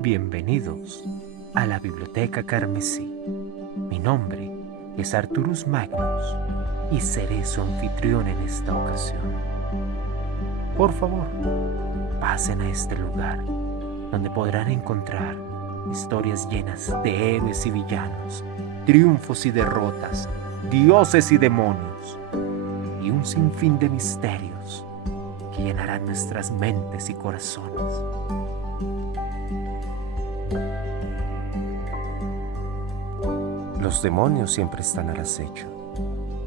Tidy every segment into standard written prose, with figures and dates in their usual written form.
Bienvenidos a la Biblioteca Carmesí. Mi nombre es Arturus Magnus y seré su anfitrión en esta ocasión. Por favor, pasen a este lugar donde podrán encontrar historias llenas de héroes y villanos, triunfos y derrotas, dioses y demonios, y un sinfín de misterios que llenarán nuestras mentes y corazones. Los demonios siempre están al acecho,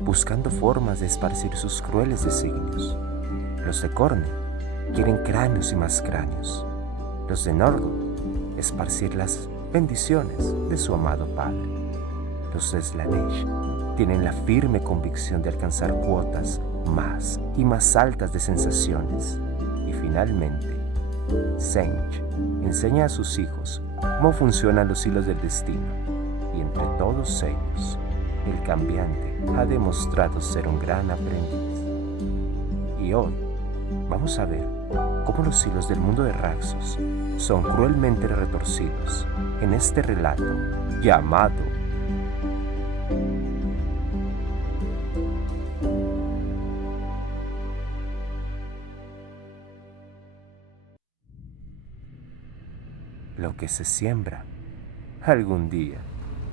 buscando formas de esparcir sus crueles designios. Los de Corne quieren cráneos y más cráneos. Los de Nordgul, esparcir las bendiciones de su amado padre. Los de Slaanesh tienen la firme convicción de alcanzar cuotas más y más altas de sensaciones. Y finalmente, Tzeentch enseña a sus hijos cómo funcionan los hilos del destino. Y entre todos ellos, el cambiante ha demostrado ser un gran aprendiz. Y hoy vamos a ver cómo los hilos del mundo de Raxos son cruelmente retorcidos en este relato llamado Lo que se siembra, algún día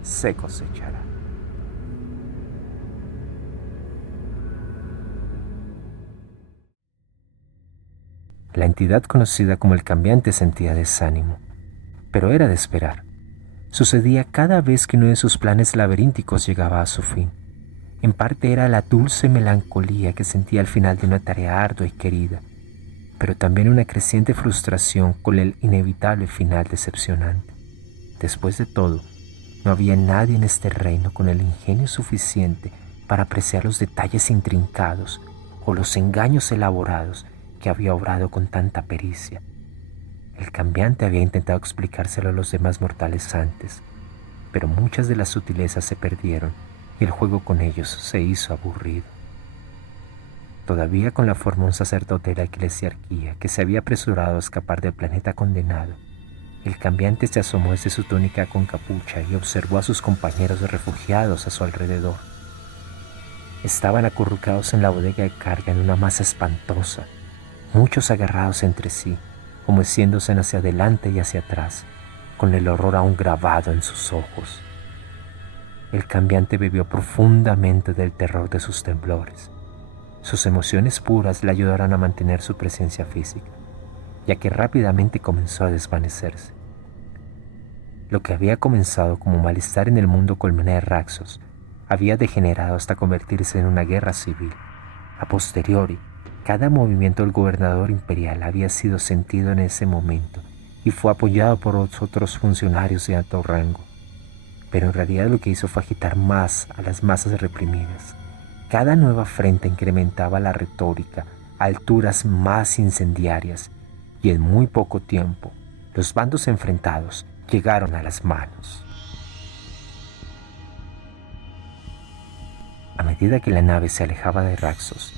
se cosechará. La entidad conocida como el cambiante sentía desánimo, pero era de esperar. Sucedía cada vez que uno de sus planes laberínticos llegaba a su fin. En parte era la dulce melancolía que sentía al final de una tarea ardua y querida, pero también una creciente frustración con el inevitable final decepcionante. Después de todo, no había nadie en este reino con el ingenio suficiente para apreciar los detalles intrincados o los engaños elaborados que había obrado con tanta pericia. El cambiante había intentado explicárselo a los demás mortales antes, pero muchas de las sutilezas se perdieron y el juego con ellos se hizo aburrido. Todavía con la forma un sacerdote de la eclesiarquía que se había apresurado a escapar del planeta condenado, el cambiante se asomó desde su túnica con capucha y observó a sus compañeros refugiados a su alrededor. Estaban acurrucados en la bodega de carga en una masa espantosa, muchos agarrados entre sí, como meciéndose hacia adelante y hacia atrás, con el horror aún grabado en sus ojos. El cambiante bebió profundamente del terror de sus temblores. Sus emociones puras le ayudaron a mantener su presencia física, ya que rápidamente comenzó a desvanecerse. Lo que había comenzado como malestar en el mundo colmena de Raxos había degenerado hasta convertirse en una guerra civil. A posteriori, cada movimiento del gobernador imperial había sido sentido en ese momento y fue apoyado por otros funcionarios de alto rango. Pero en realidad lo que hizo fue agitar más a las masas reprimidas. Cada nueva afrenta incrementaba la retórica a alturas más incendiarias y en muy poco tiempo los bandos enfrentados llegaron a las manos. A medida que la nave se alejaba de Raxos,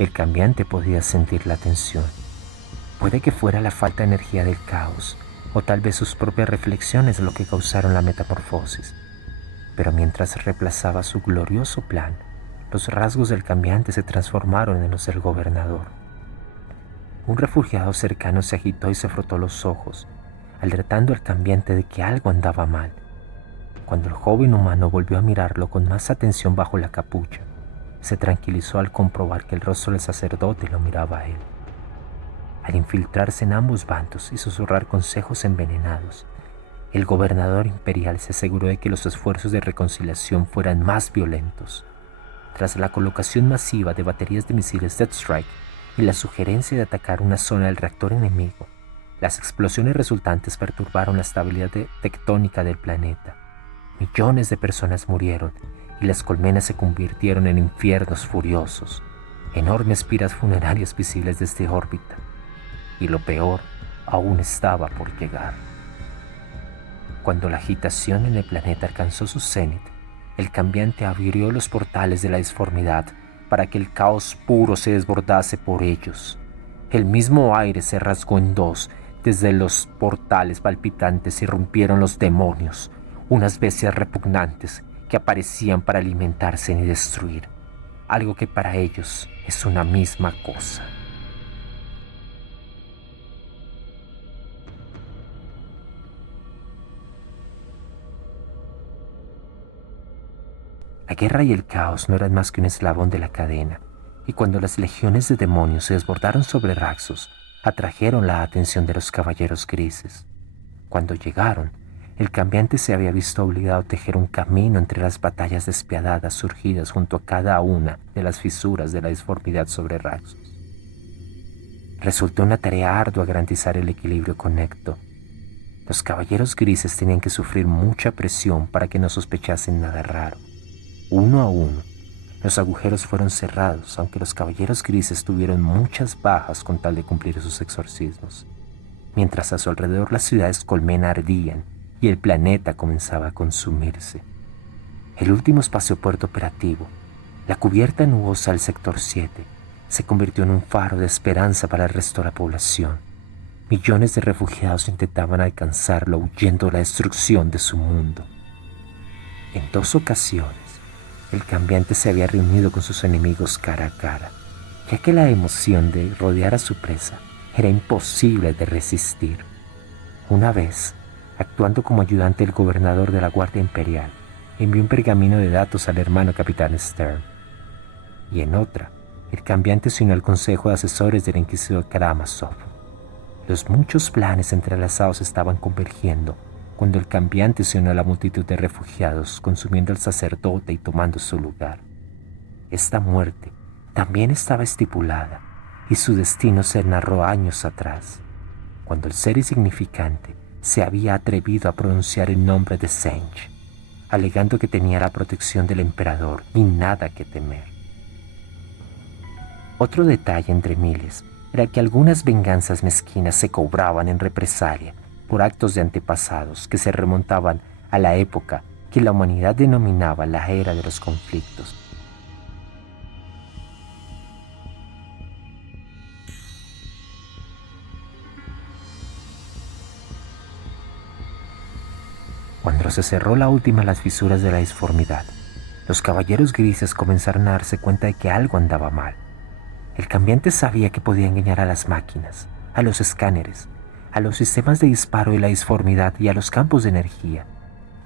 el cambiante podía sentir la tensión. Puede que fuera la falta de energía del caos, o tal vez sus propias reflexiones lo que causaron la metamorfosis. Pero mientras reemplazaba su glorioso plan, los rasgos del cambiante se transformaron en los del gobernador. Un refugiado cercano se agitó y se frotó los ojos, alertando al cambiante de que algo andaba mal. Cuando el joven humano volvió a mirarlo con más atención bajo la capucha, se tranquilizó al comprobar que el rostro del sacerdote lo miraba a él. Al infiltrarse en ambos bandos y susurrar consejos envenenados, el gobernador imperial se aseguró de que los esfuerzos de reconciliación fueran más violentos. Tras la colocación masiva de baterías de misiles Deathstrike y la sugerencia de atacar una zona del reactor enemigo, las explosiones resultantes perturbaron la estabilidad tectónica del planeta. Millones de personas murieron y las colmenas se convirtieron en infiernos furiosos, enormes piras funerarias visibles desde órbita. Y lo peor aún estaba por llegar. Cuando la agitación en el planeta alcanzó su cenit, el cambiante abrió los portales de la disformidad para que el caos puro se desbordase por ellos. El mismo aire se rasgó en dos. Desde los portales palpitantes irrumpieron los demonios, unas bestias repugnantes que aparecían para alimentarse y destruir, algo que para ellos es una misma cosa. La guerra y el caos no eran más que un eslabón de la cadena, y cuando las legiones de demonios se desbordaron sobre Raxos, atrajeron la atención de los caballeros grises. Cuando llegaron, el cambiante se había visto obligado a tejer un camino entre las batallas despiadadas surgidas junto a cada una de las fisuras de la disformidad sobre Raxos. Resultó una tarea ardua garantizar el equilibrio conecto. Los caballeros grises tenían que sufrir mucha presión para que no sospechasen nada raro. Uno a uno, los agujeros fueron cerrados, aunque los caballeros grises tuvieron muchas bajas con tal de cumplir sus exorcismos, mientras a su alrededor las ciudades colmena ardían y el planeta comenzaba a consumirse. El último espaciopuerto operativo, la cubierta nubosa del sector 7, se convirtió en un faro de esperanza para el resto de la población. Millones de refugiados intentaban alcanzarlo huyendo de la destrucción de su mundo. En 2 ocasiones, el cambiante se había reunido con sus enemigos cara a cara, ya que la emoción de rodear a su presa era imposible de resistir. Una vez, actuando como ayudante del gobernador de la Guardia Imperial, envió un pergamino de datos al hermano capitán Stern. Y en otra, el cambiante se unió al consejo de asesores del inquisidor Karamazov. Los muchos planes entrelazados estaban convergiendo cuando el cambiante se unió a la multitud de refugiados, consumiendo al sacerdote y tomando su lugar. Esta muerte también estaba estipulada, y su destino se narró años atrás, cuando el ser insignificante se había atrevido a pronunciar el nombre de Senge, alegando que tenía la protección del emperador y nada que temer. Otro detalle entre miles era que algunas venganzas mezquinas se cobraban en represalia por actos de antepasados que se remontaban a la época que la humanidad denominaba la era de los conflictos. Cuando se cerró la última de las fisuras de la disformidad, los caballeros grises comenzaron a darse cuenta de que algo andaba mal. El cambiante sabía que podía engañar a las máquinas, a los escáneres, a los sistemas de disparo de la disformidad y a los campos de energía,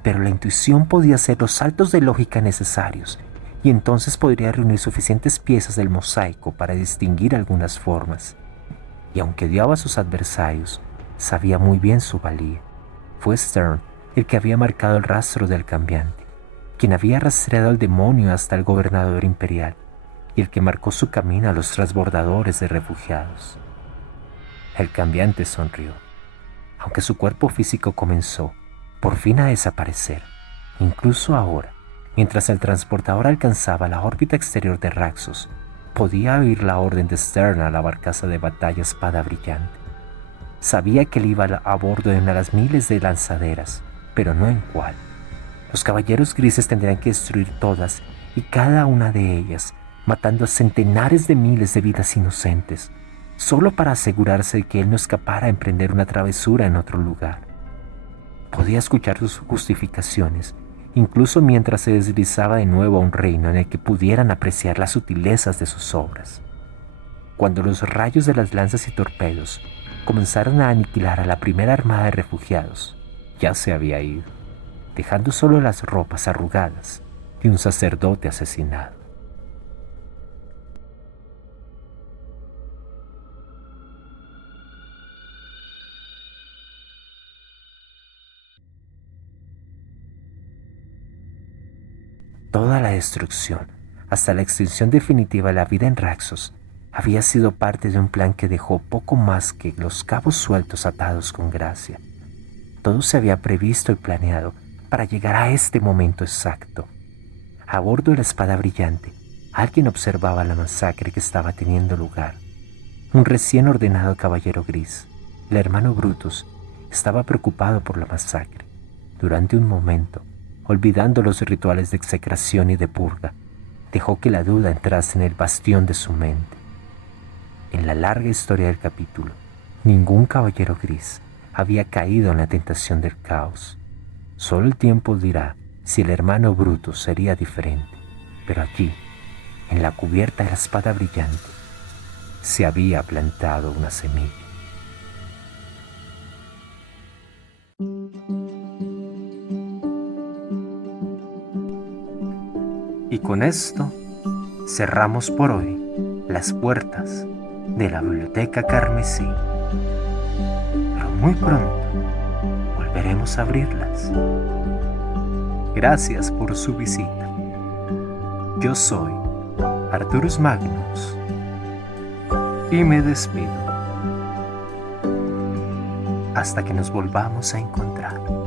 pero la intuición podía hacer los saltos de lógica necesarios y entonces podría reunir suficientes piezas del mosaico para distinguir algunas formas. Y aunque odiaba a sus adversarios, sabía muy bien su valía. Fue Stern el que había marcado el rastro del cambiante, quien había rastreado al demonio hasta el gobernador imperial y el que marcó su camino a los transbordadores de refugiados. El cambiante sonrió, aunque su cuerpo físico comenzó, por fin, a desaparecer. Incluso ahora, mientras el transportador alcanzaba la órbita exterior de Raxos, podía oír la orden de Stern a la barcaza de batalla Espada Brillante. Sabía que él iba a bordo de una de las miles de lanzaderas, pero no en cuál. Los caballeros grises tendrían que destruir todas y cada una de ellas, matando a centenares de miles de vidas inocentes, solo para asegurarse de que él no escapara a emprender una travesura en otro lugar. Podía escuchar sus justificaciones, incluso mientras se deslizaba de nuevo a un reino en el que pudieran apreciar las sutilezas de sus obras. Cuando los rayos de las lanzas y torpedos comenzaron a aniquilar a la primera armada de refugiados, ya se había ido, dejando solo las ropas arrugadas de un sacerdote asesinado. Toda la destrucción, hasta la extinción definitiva de la vida en Raxos, había sido parte de un plan que dejó poco más que los cabos sueltos atados con gracia. Todo se había previsto y planeado para llegar a este momento exacto. A bordo de la Espada Brillante, alguien observaba la masacre que estaba teniendo lugar. Un recién ordenado caballero gris, el hermano Brutus, estaba preocupado por la masacre. Durante un momento, olvidando los rituales de execración y de purga, dejó que la duda entrase en el bastión de su mente. En la larga historia del capítulo, ningún caballero gris había caído en la tentación del caos. Solo el tiempo dirá si el hermano Brutus sería diferente, pero aquí, en la cubierta de la espada brillante, se había plantado una semilla. Y con esto cerramos por hoy las puertas de la Biblioteca Carmesí. Pero muy pronto volveremos a abrirlas. Gracias por su visita. Yo soy Arturus Magnus y me despido hasta que nos volvamos a encontrar.